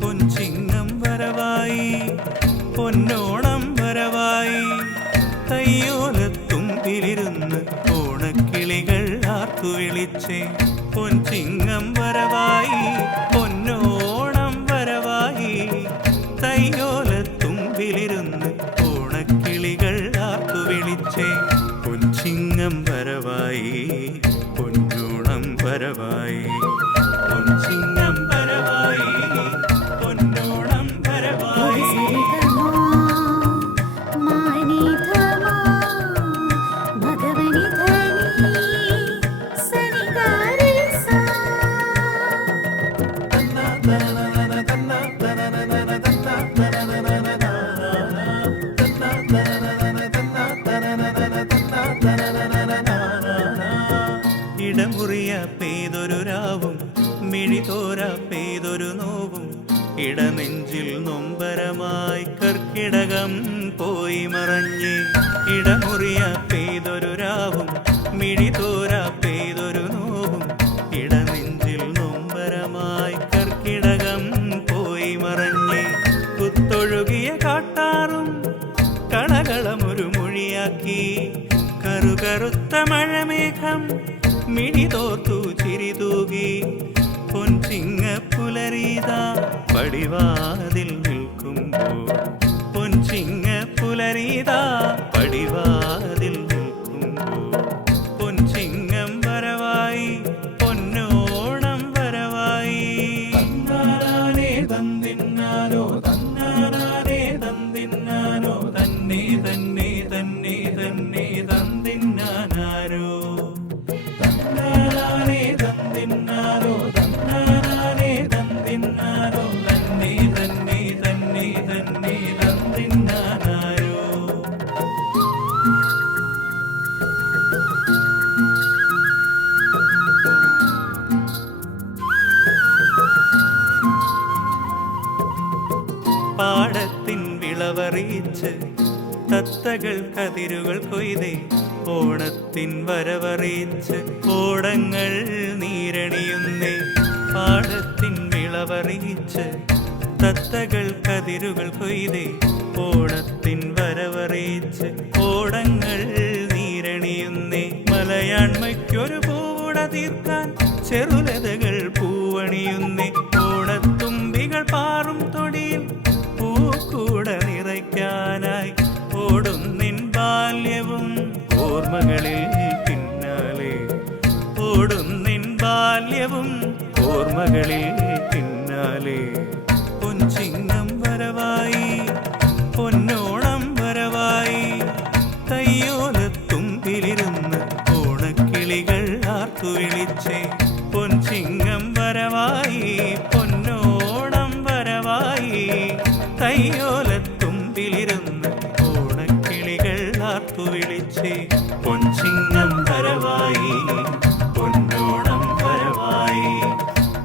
പൊൻചിങ്ങം വരവായി പൊന്നോണം വരവായി തയ്യോലത്തുമ്പിലിരുന്ന് ഓണക്കിളികൾ ആർത്തുവിളിച്ചേ. പൊൻചിങ്ങം വരവായി പൊന്നോണം വരവായി തയ്യോലത്തുമ്പിലിരുന്ന് ഓണക്കിളികൾ ആർത്തുവിളിച്ചേ. പൊൻചിങ്ങം വരവായി പൊന്നോണം വരവായി പൊൻചിങ്ങം വരവായി പൊന്നോണം വരവായി. ഇടമുറിയ പെയ്തൊരു രാവും മിഴിതോര പെയ്തൊരു നോവും ഇടനെഞ്ചിൽ നൊമ്പരമായി കർക്കിടകം പോയി മറഞ്ഞേ. ഇടമുറിയ പെയ്തൊരു രാവും മിഴിതോര പെയ്തൊരു നോവും ഇടനെഞ്ചിൽ നൊമ്പരമായി കർക്കിടകം പോയി മറഞ്ഞേ. കുത്തൊഴുകിയ കാട്ടാറും കളകളമൊരു മൊഴിയാക്കി കറുകറുത്ത മഴമേഘം മിഴിതോർത്തു ചിരിതൂകി. പൊൻചിങ്ങ പുലരീതാ പടിവാതിൽ നിൽക്കുമ്പോൾ പൊൻചിങ്ങ പുലരീതാ പടിവാതിൽ നിൽക്കുമ്പോൾ പൊൻചിങ്ങം വരവായി പൊന്നോണം വരവായി. തന്നാനേ തന്നിന്നാനോ തന്നാനേ തന്നിന്നാനോ തന്നെ തന്നെ തന്നെ തന്നെ തന്നിന്നാനാരോ തന്നാനേ തന്നിന്നാനോ തന്നാനേ തന്നിന്നാനോ തന്നെ തന്നെ തന്നെ തന്നെ തന്നിന്നാനാരോ. പാടത്തിൻ വിളവറിയിച്ച് തത്തകൾ കതിരുകൾ കൊയ്തേ. ഓണത്തിൻ വരവറിയിച്ച് ഓടങ്ങൾ നീരണിയുന്നേ. പാടത്തിൻ വിളവറിയിച്ച് തത്തകൾ കതിരുകൾ കൊയ്തേ. ഓണത്തിൻ വരവറിയിച്ച് ഓടങ്ങൾ നീരണിയുന്നേ. മലയാണ്മയ്ക്കൊരു പൂവുട തീർക്കാൻ ചെറുലതകൾ പൂവണിയുന്നേ. ഓണത്തുമ്പികൾ പാറും തൊടിയിൽ പൂക്കൂട നിറയ്ക്കാനായി ഓടുന്നിൻ ബാല്യവും ഓർമ്മകളിൽ പിന്നാലെ. ഓടുന്നിൻ ബാല്യവും ഓർമ്മകളിൽ പിന്നാലെ. പൊൻചിങ്ങം വരവായി പൊന്നോണം വരവായി തയ്യോലത്തുമ്പിലിരുന്ന് ഓണക്കിളികൾ ആർത്തുവിളിച്ചേ. പൊൻചിങ്ങം വരവായി പൊന്നോണം വരവായി തയ്യോലത്തുമ്പിലിരുന്ന് ഓണക്കിളികൾ ആർത്തുവിളിച്ചേ. പൊൻചിങ്ങം വരവായി പൊന്നോണം വരവായി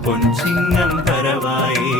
പൊൻചിങ്ങം വരവായി